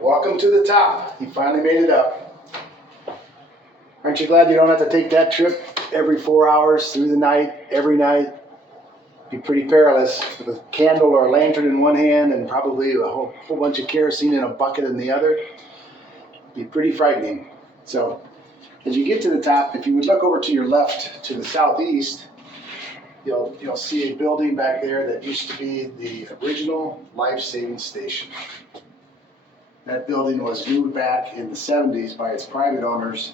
Welcome to the top. You finally made it up. Aren't you glad you don't have to take that trip every 4 hours through the night, every night? Be pretty perilous with a candle or a lantern in one hand and probably a whole bunch of kerosene in a bucket in the other. Be pretty frightening. So as you get to the top, if you would look over to your left to the southeast, you'll see a building back there that used to be the original life-saving station. That building was moved back in the 70s by its private owners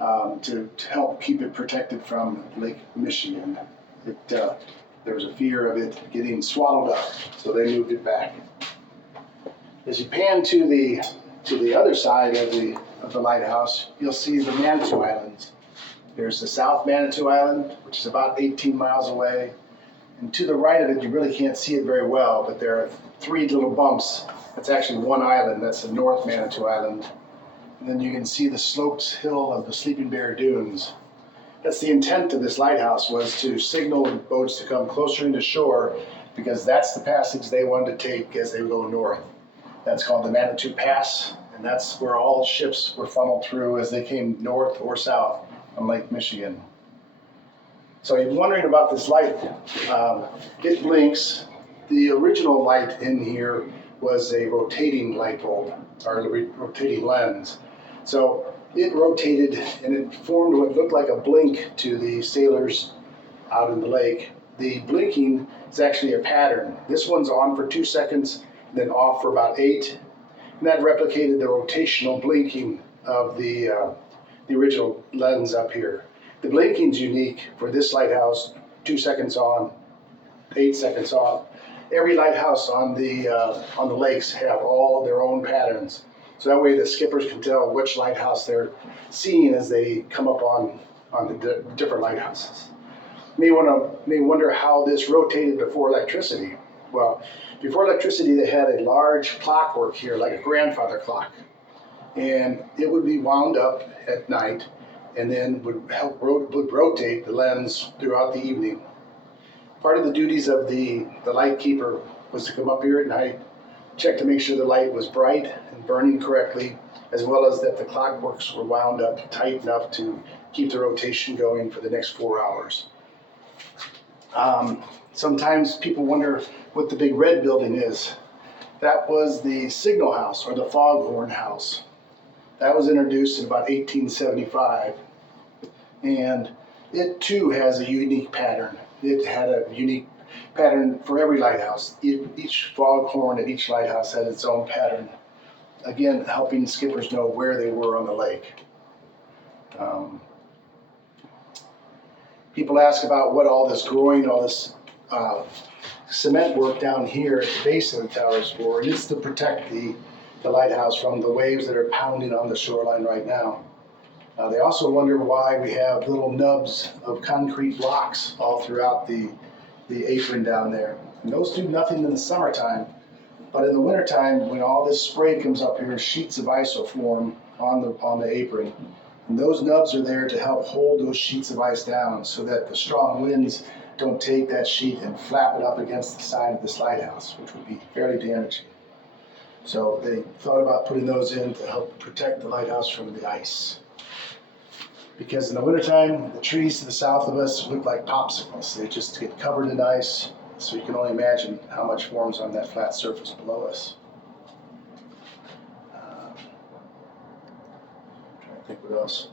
to help keep it protected from Lake Michigan. There was a fear of it getting swallowed up, so they moved it back. As you pan to the other side of the lighthouse, you'll see the Manitou Islands. There's the South Manitou Island, which is about 18 miles away. And to the right of it, you really can't see it very well, but there are 3 little bumps. That's actually one island. That's the North Manitou Island. And then you can see the sloped hill of the Sleeping Bear Dunes. That's the intent of this lighthouse, was to signal boats to come closer into shore, because that's the passage they wanted to take as they go north. That's called the Manitou Pass, and that's where all ships were funneled through as they came north or south on Lake Michigan. So you're wondering about this light. It blinks. The original light in here was a rotating light bulb, or rotating lens. So it rotated and it formed what looked like a blink to the sailors out in the lake. The blinking is actually a pattern. This one's on for 2 seconds, then off for about 8. And that replicated the rotational blinking of the original lens up here. The blinking's unique for this lighthouse: 2 seconds on, 8 seconds off. Every lighthouse on the lakes have all their own patterns. So that way the skippers can tell which lighthouse they're seeing as they come up on the different lighthouses. You may wonder how this rotated before electricity. Well, before electricity, they had a large clockwork here, like a grandfather clock. And it would be wound up at night and then would rotate the lens throughout the evening. Part of the duties of the light keeper was to come up here at night, check to make sure the light was bright and burning correctly, as well as that the clockworks were wound up tight enough to keep the rotation going for the next 4 hours. Sometimes people wonder what the big red building is. That was the signal house, or the foghorn house. That was introduced in about 1875, and it too has a unique pattern. It had a unique pattern for every lighthouse. Each foghorn at each lighthouse had its own pattern, again helping skippers know where they were on the lake. People ask about what all this groin, all this cement work down here at the base of the tower is for, and it's to protect the lighthouse from the waves that are pounding on the shoreline right now. They also wonder why we have little nubs of concrete blocks all throughout the apron down there. And those do nothing in the summertime, but in the wintertime, when all this spray comes up here, sheets of ice will form on the apron. And those nubs are there to help hold those sheets of ice down so that the strong winds don't take that sheet and flap it up against the side of this lighthouse, which would be fairly damaging. So they thought about putting those in to help protect the lighthouse from the ice. Because in the wintertime, the trees to the south of us look like popsicles. They just get covered in ice, so you can only imagine how much forms on that flat surface below us. Trying to think what else.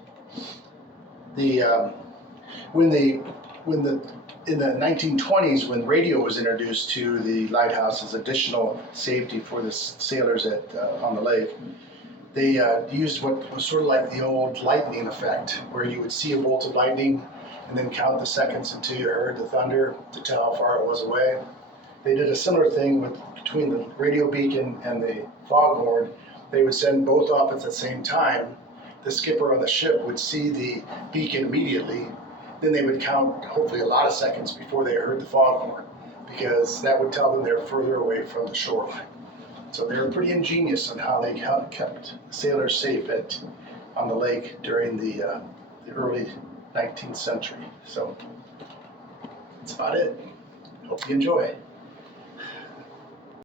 In the 1920s, when radio was introduced to the lighthouse as additional safety for the sailors on the lake, they used what was sort of like the old lightning effect, where you would see a bolt of lightning and then count the seconds until you heard the thunder to tell how far it was away. They did a similar thing between the radio beacon and the foghorn. They would send both off at the same time. The skipper on the ship would see the beacon immediately. Then they would count hopefully a lot of seconds before they heard the foghorn, because that would tell them they're further away from the shoreline. So they were pretty ingenious on how they kept sailors safe on the lake during the early 19th century. So that's about it. Hope you enjoy.